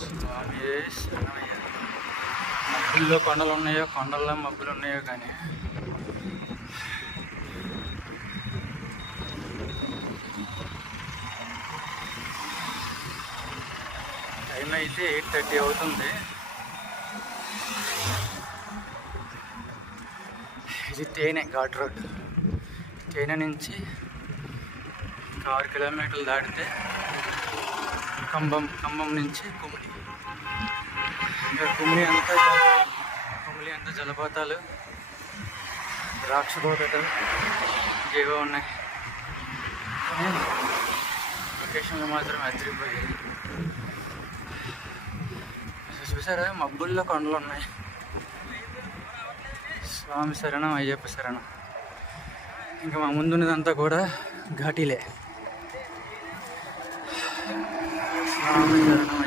స్వామి శరణమయ్య. మబ్బుల్లో కొండలు ఉన్నాయో, కొండల్లో మబ్బులు ఉన్నాయో కానీ టైం అయితే 8:30 అవుతుంది. ఇది తేనె ఘాట్ రోడ్. తేనె నుంచి 6 కిలోమీటర్లు దాటితే ఖమ్మం నుంచి కుమిలి. ఇంకా కుమిలి అంతా జలపాతాలు, ద్రాక్ష తోటలు ఏవో ఉన్నాయి. లొకేషన్లు మాత్రం అదిరిపోయాయి. చూసారా, మబ్బుల్లో కొండలు ఉన్నాయి. స్వామి శరణం, అయ్యప్ప శరణం. ఇంకా మా ముందున్నదంతా కూడా ఘాటీలే. స్వామి శరణం.